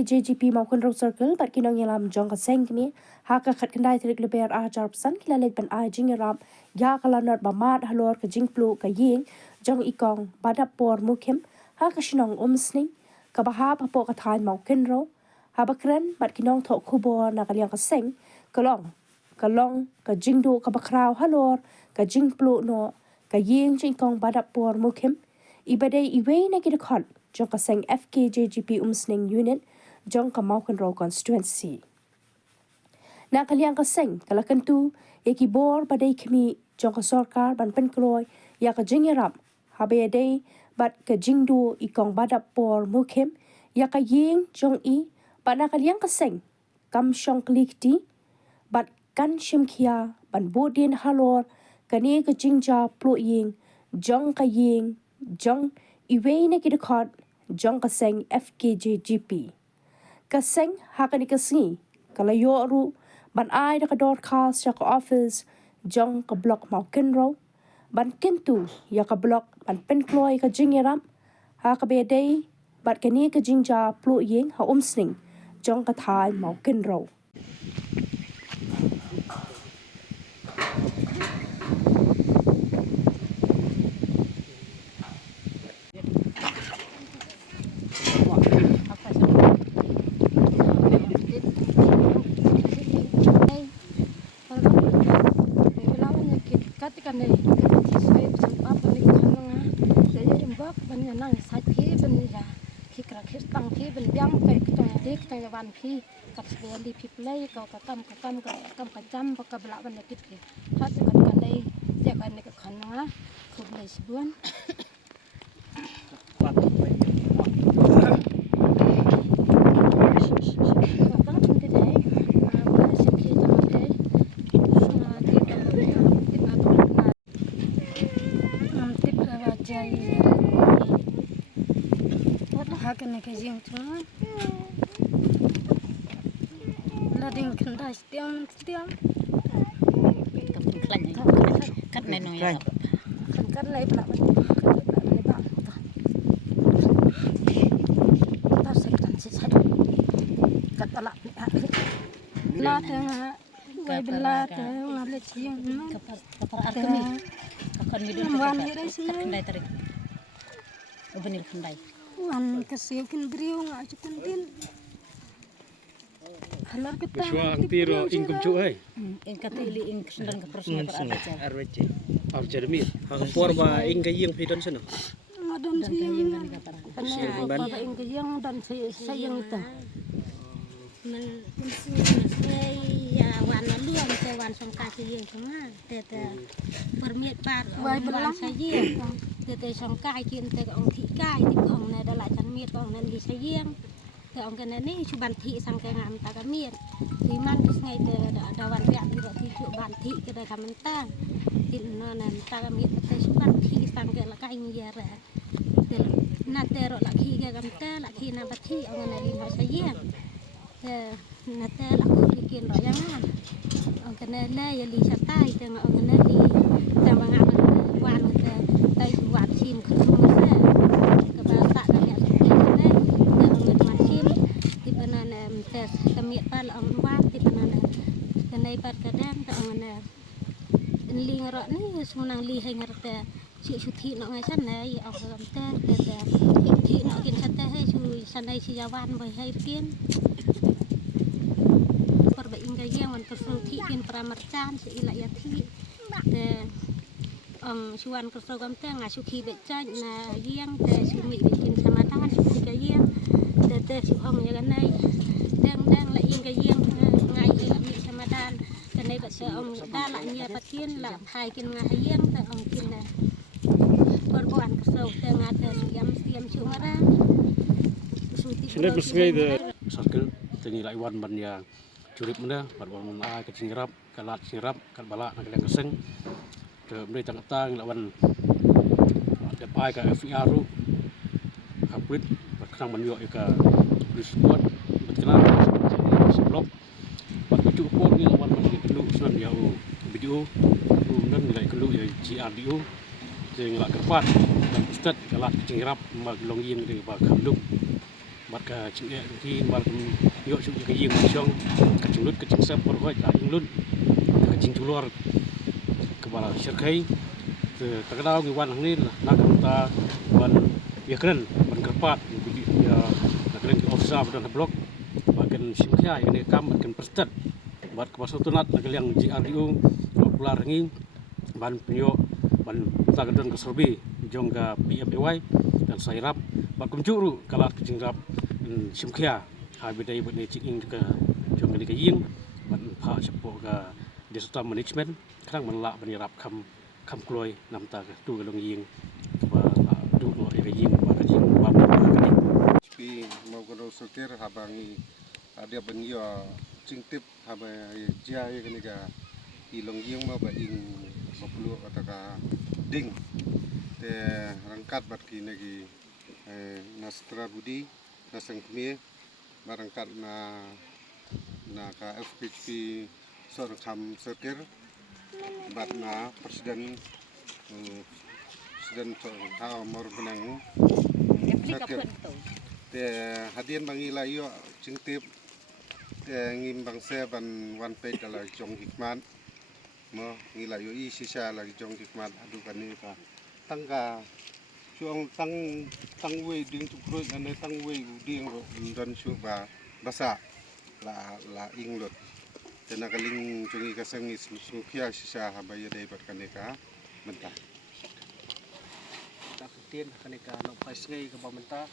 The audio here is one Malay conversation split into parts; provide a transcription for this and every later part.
FKJGP maupun Road Circle bat kinong yalam jong ka seng kini haka khat kendai trik leber ajar pesan kila lek ban ai jing ram ya kala not ba mat halor ka jing plu ka ying jong ikong badap por mukim haka shinong umsning ka baha papo ka thai mau kinro haba kren bat kinong tho kubo na kaliang ka seng kalong ka jingdu ka bakraw halor ka jing plu no ka ying jing ikong badap por mukim ibadai iwe na kidakot jong ka seng FKJGP umsning unit jong ka Mauken Row constituency. Na kaliang ka seng kalakan tu eki bor badai kami jong ka sorkar ban penkloy ya ka jingirap habe day bat ka jingdu ikong badap por mukim ya ka ying jong i bat na kaliang ka seng kam shong klikti bat kan shim kia ban bodin halor kani ka jingja plo ying jong ka ying jong iwe na kidakot jong ka seng FKJGP. Kaseng hakani kasingi kalayo ru ban ai da ka broadcast ya ka office jong ka block Mauken Row ban kentu ya ka block ban penkloy ka jingiram ha ka bedai bat kani ka jingja plu ying ha umsning jong ka thai Mauken Row. Kan ni saya sempat balik kanang saya jembak banyak nang saya pi banyak kikra kistang pi banyak kayak kita dik kita wan pi kat sekali pi play kau katam kajam baka belak banyak kit hat kan ni dia kan ni kanang ku play sebuan hakan ke jing tuan lading kendai stiam kat neno ya kan lai belak ta sekran sisat kat alak la tengah wai belat ngalet jing kapar arkemi kakon midul kat kendai tarik ubenil kendai wan kasih kin beriu ngak cukun tin halar kita Shwa ang tiro ingkum cu ai ingkatili ing sendan ke prosna RWC of Jeremy hang por ba ing ka ying pidon seno ngadon siyang apa ing kayang dan sayang itu men ya wan luang te wan songka siyang cuma te permit par wai belang sayang te songka kin te ong thi kai ti ong na dala chan miet ong nan di sayang te ong kan ni chu ban thi sang ke ngam ta ka miet ti man kis ngai te da wan ya ti ro ti chu ban thi ke da kamen ta tin no nan ta ka miet te chu ban thi sang ke la kai ni ya ra te na te ro la khi ke gam ta la khi na ba thi ong na li no sayang te na te la ko kin ro yang an ong kan le ya li sa tai te ong kan li ta ma ngam wan te tay wan sim khu sa ka ba ta ka ya ti ne te ong ma sim ti panan te ka mi pa la ong wan ti panan ka nei pat ka dan ta ong na li ngro ni sunang li hai ngar te si su thi no ngai san nei ong gam te thi no kin sa te hai su san nei si ya wan bai hai pin por ba inga yang wan persu thi kin pramarcan si ila ya thi te suan kersogam te ngasu ki beca na yang te sumi bikin sama tangan su ka yang te su ong ya ganai dang la ing ka yang ngai ila mi sama dan kanai ba se ong da la nya patin la phai kin nga yang te ong kin na perbuan kersog te nga te su yam su mara su ti Sini bersengai de circle tengi lai wan ban ya curip mana bat wan mun ai ka cingrap kalat sirap kat balak nak lek keseng ke mri tang tang lawan de pai ka FIR ru kapit berkenang menyo ka respond berkenang seblok bat itu por ni lawan man kelu sunan ya video nan nilai kelu ya GRDO jeung la kepat dan ustad kalat cingrap mag longying de ba kandung บัดกะจิงที่บัดยกชุกกะยิงช่องกะจิงลุดกะจิงซับบ่ค่อยอิงลุดกะจิงทุลอร์กะบาเชรไคตะกะดาวgi wan hang ni nak ta wan ya kren ban kerpat ya nak kren ofsa badan blok bagian simkhya ini kam bagian perstet buat kepasutunat nak yang GRDU popular ngi ban penyo ban tagadan keserbi jongga PFDY dan sairap bakum curu kalat jingrap simkhya habidai bani cing ke jongga ni ke ying ban pha chapo ga digital management krang man la bani rap kam kloi nam ta tu ga long ying ba du lo ke ying ba ka jing ba ba ka pi mau ko sokir habangi dia benyo cingtip haba jia ye kani ga ilong ying ma ba ing baplu ataka ding te rangkat bat ki nagi nastra budi nasangkme barangkat na ka FPP sor kam sokir bat na presiden sor ta mor benang sokir te hadian bangi la yo cingtip te ngim bangse ban wan pe kala jong hikmat mo ngila yo I sisa lagi jong hikmat adu kan ni ka tangga chuang tang we ding tu kroi ane tang we ding ro dan chu ba basa la ing lot te nagaling jungi ka sangi sukya sisa ha ba yo dai bat kan ni ka mentah ta tien kan ka no pas ngai ka ba mentah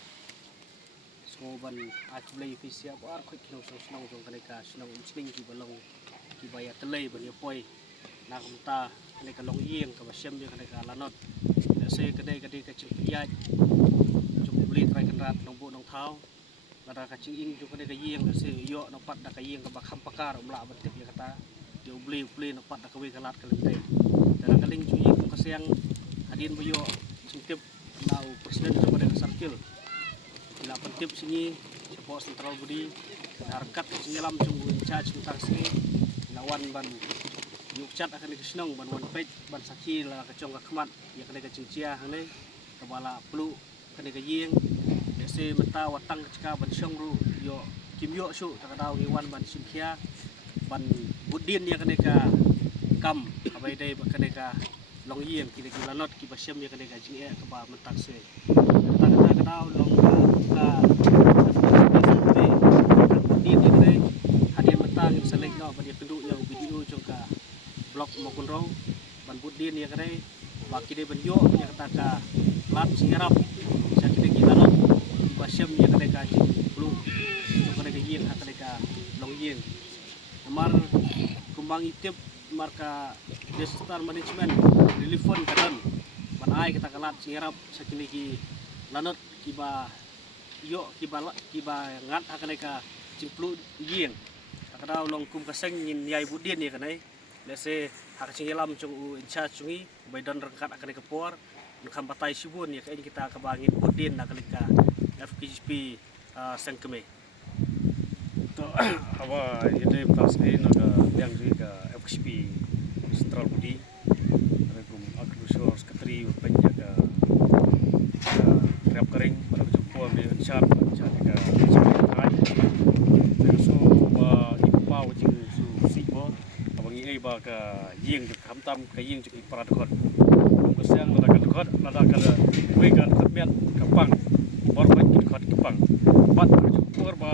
ngoban aku lay fisia ko ar khoi kino snong jong kaneka snong sling ki balong ki baya telai bani poi na kamta kaneka long yeng ka basem je kaneka lanot na se kadai kadai ka ching ya jong beli trai kan rat nong bu nong thau lada ka ching ing jong kaneka yeng na se yo no pat da ka yeng ka bakham pakar umla bantik ya kata di beli no pat da ka we kalat ka lentai dan kaling ju yeng ka siang hadin bu yo singtip lau presiden sama dengan sarkil ila pentip sini sepo central budi harkat sini lam cung charge tentang sini lawan ban yuk chat akan dikenang ban wan page ban saki la kacong ka khamat ya kene ka cincia hane kebala pelu kene ka yeng dese menta watang cika ban syong ru yo kim yo su takadau ngiwan ban simkhia ban budin ya kene ka kam abai dai kene ka long yeng kile ki lanot ki basem ya kene ka jinge ka ba mentak se takadau long ka hadiah mentang selek no pada penduduk yang video jongka blok maupun roh ban budin ya kare baki de benjo yang kata ka lat singarap sakit de gila no basem ya kare ka ji blue jongka de yeng kare ka long yeng amar kumbang itip marka disaster management telefon kadan ban ai kita kalat singarap sakit ki lanot kiba yo kiba ngat akan ka cimplu yeng akadau long kum kaseng ngin yai budin ya kanai lese hak cingelam cung incha cungi baidan rangkat akan ka por ngam batai sibun ya kain kita kabangin budin akan ka FKP sengkeme to awa ide pas ini naga yang juga FKP Central Budi kum agusor sekretari penjaga rap kering pada jempol di chat ka cikai so ba ipau jing su sibo abangi ei ba ka yeng ju kamtam ka yeng ju iprat khot besang la ka khot la ka we kan khotmiat kapang bor ba ki khot kapang bat ju por ba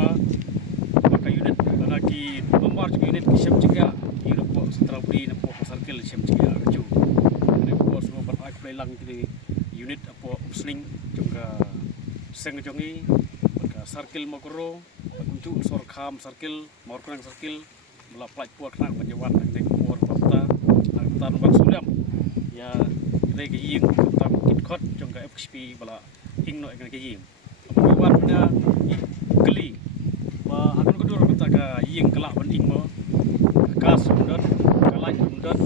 ka unit la ki nomor ju unit ki sem ciga iru po strawberry na po circle sem ciga ju ne po so ba ai play lang di unit apo sling juga seng jongi ka circle makro untuk sor kham circle morkrang circle mula plaj puak nang panjawan nek por pasta tan bang sulam ya re ke ying tam kit khot jong ka FKP bala ing no ke ying apo wan na keli ba akun kudur kata ka ying kala ban ing mo ka sundan kalaj sundan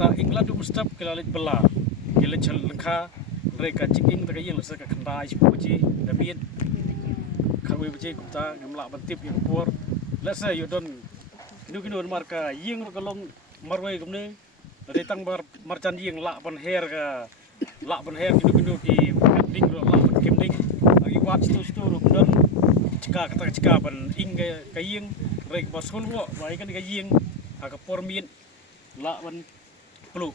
ta ingla du mustap kala bela kele chal lengkha mereka ciking mereka yang lesaka kendai puji damit khawi puji kita ngamla bantip yang por lesa yodon kinu marka ying kalong marwai kumne dari tang marcan ying la ban her kinu di ding la ban kimding lagi wat stu ru kata cika ban ing ka ying rek ba sul wo ba ikan ka ying ha ka por min la ban plu